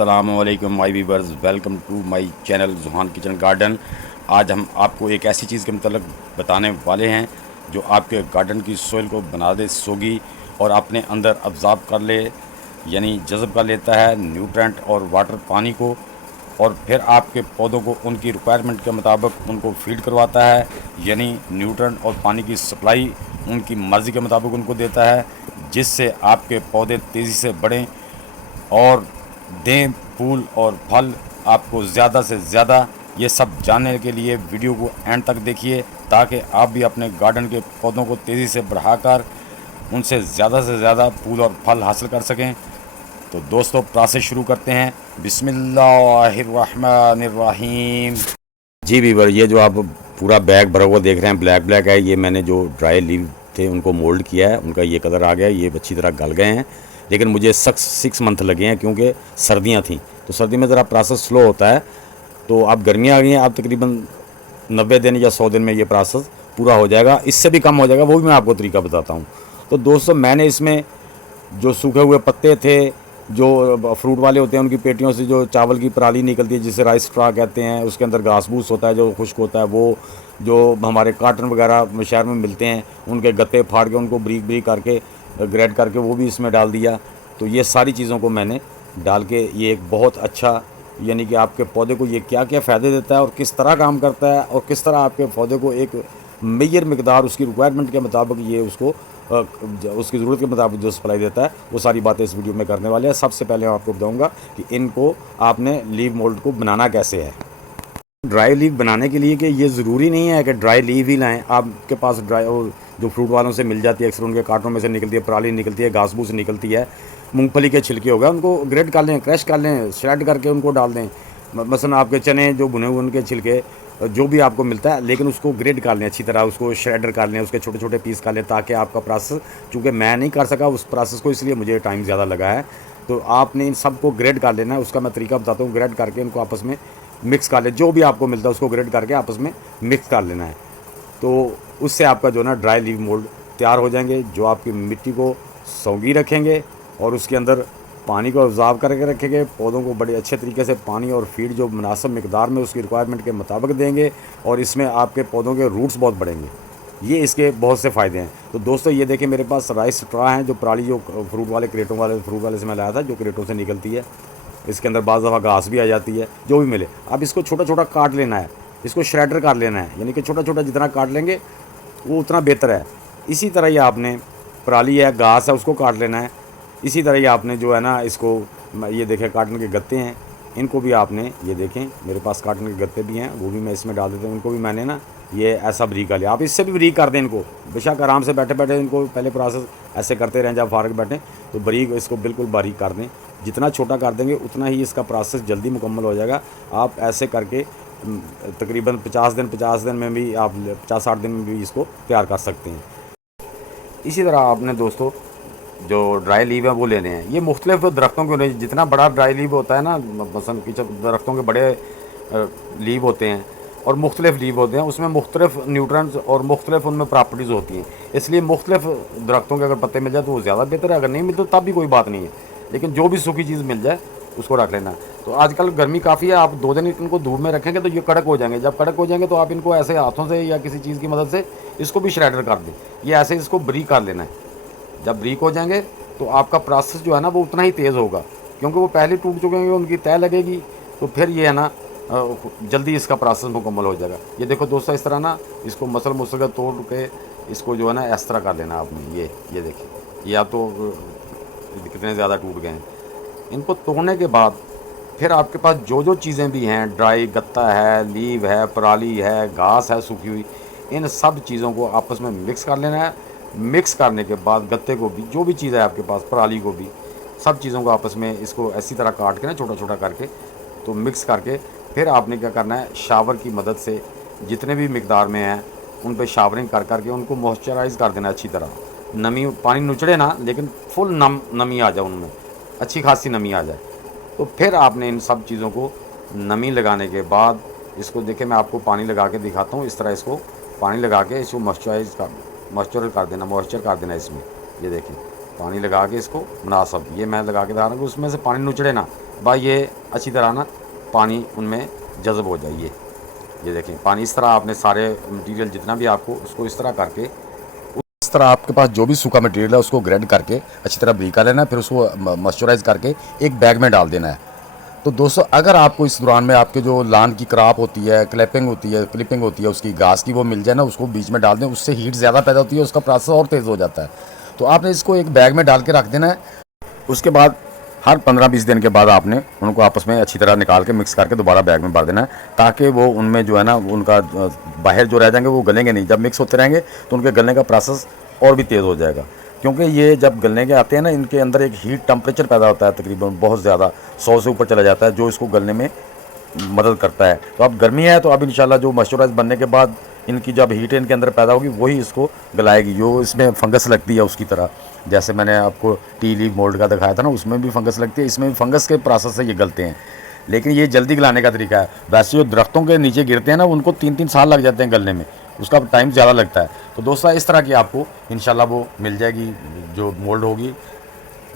अस्सलामुअलैकुम my viewers, welcome to my channel Zuhan kitchen garden. आज हम आपको एक ऐसी चीज़ के मतलब बताने वाले हैं जो आपके गार्डन की सोइल को बना दे सोगी और अपने अंदर अब्ज़ॉर्ब कर ले, यानी जज़ब कर लेता है न्यूट्रेंट और वाटर पानी को, और फिर आपके पौधों को उनकी रिक्वायरमेंट के मुताबिक उनको फीड करवाता है, यानी न्यूट्रेंट और पानी की सप्लाई उनकी मर्ज़ी के मुताबिक उनको देता है, जिससे आपके पौधे तेज़ी से बढ़ें और दें फूल और फल आपको ज़्यादा से ज़्यादा। ये सब जानने के लिए वीडियो को एंड तक देखिए ताकि आप भी अपने गार्डन के पौधों को तेज़ी से बढ़ाकर उनसे ज़्यादा फूल और फल हासिल कर सकें। तो दोस्तों, प्रोसेस शुरू करते हैं। बिस्मिल्लाहिर्रहमानिर्रहीम। जी वीवर, ये जो आप पूरा बैग भरा हुआ देख रहे हैं ब्लैक ब्लैक है, ये मैंने जो ड्राई लीव थे उनको मोल्ड किया है, उनका ये कलर आ गया, ये अच्छी तरह गल गए हैं। लेकिन मुझे 6 मंथ लगे हैं क्योंकि सर्दियां थी, तो सर्दी में ज़रा प्रोसेस स्लो होता है। तो अब गर्मियाँ आ गई हैं, अब तकरीबन 90 दिन या 100 दिन में ये प्रोसेस पूरा हो जाएगा, इससे भी कम हो जाएगा, वो भी मैं आपको तरीका बताता हूँ। तो दोस्तों, मैंने इसमें जो सूखे हुए पत्ते थे, जो फ्रूट वाले होते हैं, उनकी पेटियों से जो चावल की पराली निकलती है जिसे राइस स्ट्रा कहते हैं, उसके अंदर घास फूस होता है जो खुश्क होता है, वो जो हमारे कार्टन वगैरह शहर में मिलते हैं, उनके गत्ते फाड़ के उनको ब्रीक ब्रीक करके ग्रेड करके वो भी इसमें डाल दिया। तो ये सारी चीज़ों को मैंने डाल के, ये एक बहुत अच्छा, यानी कि आपके पौधे को ये क्या क्या फ़ायदे देता है और किस तरह काम करता है और किस तरह आपके पौधे को एक मेजर मकदार उसकी रिक्वायरमेंट के मुताबिक ये उसको उसकी ज़रूरत के मुताबिक जो सप्लाई देता है, वो सारी बातें इस वीडियो में करने वाले हैं। सबसे पहले मैं आपको बताऊंगा कि इनको आपने लीव मोल्ड को बनाना कैसे है। ड्राई लीव बनाने के लिए कि ये ज़रूरी नहीं है कि ड्राई लीव ही लाएं, आपके पास ड्राई और जो फ्रूट वालों से मिल जाती है, अक्सर उनके कार्टों में से निकलती है, पराली निकलती है, घास फूस निकलती है, मूंगफली के छिलके हो गए, उनको ग्रेड कर लें, क्रश कर लें, श्रेड करके उनको डाल दें। मसलन आपके चने जो भुने हुए उनके छिलके जो भी आपको मिलता है, लेकिन उसको ग्रेड कर लें अच्छी तरह, उसको श्रेडर कर लें, उसके छोटे छोटे पीस कर लें, ताकि आपका प्रोसेस, चूँकि मैं नहीं कर सका उस प्रोसेस को, इसलिए मुझे टाइम ज़्यादा लगा है। तो आपने इन सबको ग्रेड कर लेना है, उसका मैं तरीका बताता हूँ। ग्रेड करके इनको आपस में मिक्स कर ले, जो भी आपको मिलता है उसको ग्रेड करके आपस में मिक्स कर लेना है। तो उससे आपका जो ना ड्राई लीव मोल्ड तैयार हो जाएंगे, जो आपकी मिट्टी को सौगी रखेंगे और उसके अंदर पानी को ऑब्ज़र्व करके रखेंगे, पौधों को बड़े अच्छे तरीके से पानी और फीड जो मुनासिब मकदार में उसकी रिक्वायरमेंट के मुताबिक देंगे, और इसमें आपके पौधों के रूट्स बहुत बढ़ेंगे। ये इसके बहुत से फ़ायदे हैं। तो दोस्तों, ये देखिए मेरे पास राइस स्ट्रा हैं, जो पराली जो फ्रूट वाले फ्रूट वाले से मैं लाया था, जो क्रेटों से निकलती है। इसके अंदर बाज़ दफ़ा घास भी आ जाती है, जो भी मिले। अब इसको छोटा छोटा काट लेना है, इसको श्रेडर कर लेना है, यानी कि छोटा छोटा जितना काट लेंगे वो उतना बेहतर है। इसी तरह ही आपने पराली है, घास है, उसको काट लेना है। इसी तरह ही आपने जो है ना, इसको ये देखें काटने के गत्ते हैं, इनको भी आपने, ये देखें मेरे पास काटने के गत्ते भी हैं, वो भी मैं इसमें डाल देता हूँ। इनको भी मैंने ना ये ऐसा ब्रीक कर लिया। आप इससे भी ब्रीक कर दें इनको, बेशक आराम से बैठे बैठे इनको पहले प्रोसेस ऐसे करते रहें, जब फारग बैठें तो ब्रीक इसको बिल्कुल बारीक कर दें। जितना छोटा कर देंगे उतना ही इसका प्रोसेस जल्दी मुकम्मल हो जाएगा। आप ऐसे करके तकरीबन 50 दिन में भी, आप 50-60 दिन में भी इसको तैयार कर सकते हैं। इसी तरह आपने दोस्तों जो ड्राई लीव है वो लेने हैं। ये मुख्तलिफ दरख्तों के होने, जितना बड़ा ड्राई लीव होता है ना, मसलन की दरख्तों के बड़े लीव होते हैं और मुख्तलिफ लीव होते हैं, उसमें मुख्तलिफ न्यूट्रेंट्स और मुख्तलिफ उनमें प्रॉपर्टीज़ होती हैं। इसलिए मुख्तलिफ दरख्तों के अगर पत्ते मिल जाए तो वो ज़्यादा बेहतर है, अगर नहीं मिलते तब भी कोई बात नहीं है, लेकिन जो भी सूखी चीज़ मिल जाए उसको रख लेना। तो आजकल गर्मी काफ़ी है, आप 2 दिन इनको धूप में रखेंगे तो ये कड़क हो जाएंगे। जब कड़क हो जाएंगे तो आप इनको ऐसे हाथों से या किसी चीज़ की मदद से इसको भी श्रेडर कर दें। ये ऐसे इसको ब्रीक कर लेना है। जब ब्रीक हो जाएंगे तो आपका प्रोसेस जो है ना वो उतना ही तेज़ होगा, क्योंकि वो पहले टूट चुके हैं, उनकी तय लगेगी, तो फिर ये है ना जल्दी इसका प्रोसेस मुकम्मल हो जाएगा। ये देखो दोस्तों, इस तरह ना इसको मसल कर तोड़ के इसको जो है ना इस तरह कर लेना आपने। ये देखिए, ये आप तो कितने ज़्यादा टूट गए हैं। इनको तोड़ने के बाद फिर आपके पास जो जो चीज़ें भी हैं, ड्राई गत्ता है, लीव है, पराली है, घास है सूखी हुई, इन सब चीज़ों को आपस में मिक्स कर लेना है। मिक्स करने के बाद गत्ते को भी, जो भी चीज़ है आपके पास, पराली को भी, सब चीज़ों को आपस में इसको ऐसी तरह काट के ना छोटा छोटा करके तो मिक्स करके फिर आपने क्या करना है, शावर की मदद से जितने भी मकदार में हैं उन पे शावरिंग कर करके उनको मॉइस्चराइज़ कर देना अच्छी तरह। नमी, पानी नुचड़े ना, लेकिन फुल नमी आ जाए उनमें, अच्छी खासी नमी आ जाए। तो फिर आपने इन सब चीज़ों को नमी लगाने के बाद, इसको देखें मैं आपको पानी लगा के दिखाता हूँ। इस तरह इसको पानी लगा के इसको मॉइस्चर कर देना इसमें। ये देखें पानी लगा के इसको मुनासिब, ये मैं लगा के दिखा रहा हूँ कि उसमें से पानी नुचड़े ना, भाई ये अच्छी तरह ना पानी उनमें जज़ब हो जाइए। ये देखें पानी इस तरह आपने सारे मटेरियल जितना भी आपको उसको इस तरह करके, इस तरह आपके पास जो भी सूखा मटेरियल है उसको ग्रेड करके अच्छी तरह बरीका लेना है, फिर उसको मॉइस्चराइज करके एक बैग में डाल देना है। तो दोस्तों अगर आपको इस दौरान में आपके जो लान की क्रॉप होती है, क्लिपिंग होती है उसकी घास की, वो मिल जाए ना, उसको बीच में डाल दें, उससे हीट ज़्यादा पैदा होती है, उसका प्रोसेस और तेज़ हो जाता है। तो आपने इसको एक बैग में डाल के रख देना है। उसके बाद हर 15-20 दिन के बाद आपने उनको आपस में अच्छी तरह निकाल के मिक्स करके दोबारा बैग में भर देना है, ताकि वो उनमें जो है ना उनका बाहर जो रह जाएंगे वो गलेंगे नहीं। जब मिक्स होते रहेंगे तो उनके गलने का प्रोसेस और भी तेज़ हो जाएगा, क्योंकि ये जब गलने के आते हैं ना, इनके अंदर एक हीट टेम्परेचर पैदा होता है, तकरीबन बहुत ज़्यादा 100 से ऊपर चला जाता है, जो इसको गलने में मदद करता है। तो अब गर्मी है तो अब इंशाल्लाह जो मॉइस्चराइज बनने के बाद इनकी जब हीट इनके अंदर पैदा होगी वही इसको गलाएगी। जो इसमें फंगस लगती है उसकी तरह, जैसे मैंने आपको टी लीफ मोल्ड का दिखाया था ना, उसमें भी फंगस लगती है, इसमें भी फंगस के प्रोसेस से ये गलते हैं। लेकिन ये जल्दी गलाने का तरीका है। वैसे जो दरख्तों के नीचे गिरते हैं ना, उनको 3-3 साल लग जाते हैं गलने में, उसका टाइम ज़्यादा लगता है। तो दोस्तों इस तरह की आपको इंशाल्लाह वो मिल जाएगी, जो मोल्ड होगी,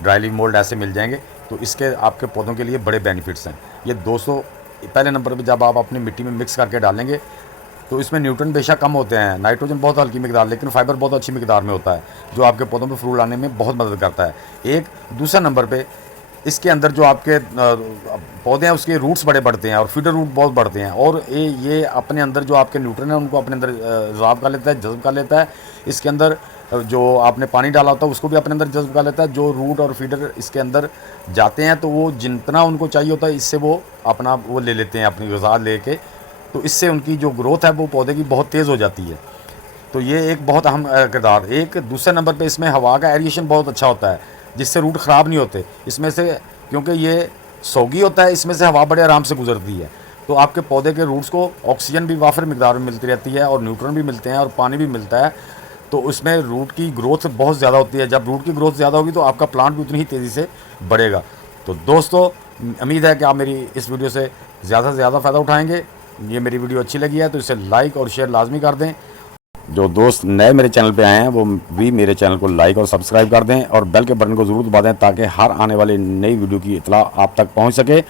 ड्राई लीफ मोल्ड ऐसे मिल जाएंगे। तो इसके आपके पौधों के लिए बड़े बेनिफिट्स हैं। ये दोस्तों पहले नंबर पे जब आप अपनी मिट्टी में मिक्स करके डालेंगे तो इसमें न्यूट्रन बेशक कम होते हैं, नाइट्रोजन बहुत हल्की मिकदार, लेकिन फाइबर बहुत अच्छी मिकदार में होता है, जो आपके पौधों में फ्रूट लाने में बहुत मदद करता है। एक दूसरा नंबर पे इसके अंदर जो आपके पौधे हैं उसके रूट्स बड़े बढ़ते हैं और फीडर रूट बहुत बढ़ते हैं, और ये अपने अंदर जो आपके न्यूट्रन है उनको अपने अंदर जज़ब कर लेता है, जज़ब कर लेता है। इसके अंदर जो आपने पानी डाला होता है उसको भी अपने अंदर जज़ब कर लेता है। जो रूट और फीडर इसके अंदर जाते हैं तो वो जितना उनको चाहिए होता है इससे वो अपना वो ले लेते हैं, अपनी ग़िज़ा लेके। तो इससे उनकी जो ग्रोथ है वो पौधे की बहुत तेज़ हो जाती है। तो ये एक बहुत अहम किरदार। एक दूसरे नंबर पे इसमें हवा का एरिएशन बहुत अच्छा होता है, जिससे रूट ख़राब नहीं होते इसमें से, क्योंकि ये सोगी होता है, इसमें से हवा बड़े आराम से गुजरती है। तो आपके पौधे के रूट्स को ऑक्सीजन भी वाफिर मिकदार में मिलती रहती है, और न्यूट्रन भी मिलते हैं, और पानी भी मिलता है। तो उसमें रूट की ग्रोथ बहुत ज़्यादा होती है। जब रूट की ग्रोथ ज़्यादा होगी तो आपका प्लांट भी उतनी ही तेज़ी से बढ़ेगा। तो दोस्तों उम्मीद है कि आप मेरी इस वीडियो से ज़्यादा से ज़्यादा फ़ायदा उठाएँगे। ये मेरी वीडियो अच्छी लगी है तो इसे लाइक और शेयर लाजमी कर दें। जो दोस्त नए मेरे चैनल पे आए हैं वो भी मेरे चैनल को लाइक और सब्सक्राइब कर दें, और बेल के बटन को ज़रूर दबा दें, ताकि हर आने वाली नई वीडियो की इत्तला आप तक पहुंच सके।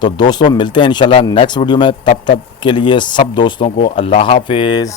तो दोस्तों मिलते हैं इंशाल्लाह नेक्स्ट वीडियो में, तब तक के लिए सब दोस्तों को अल्लाह हाफिज़।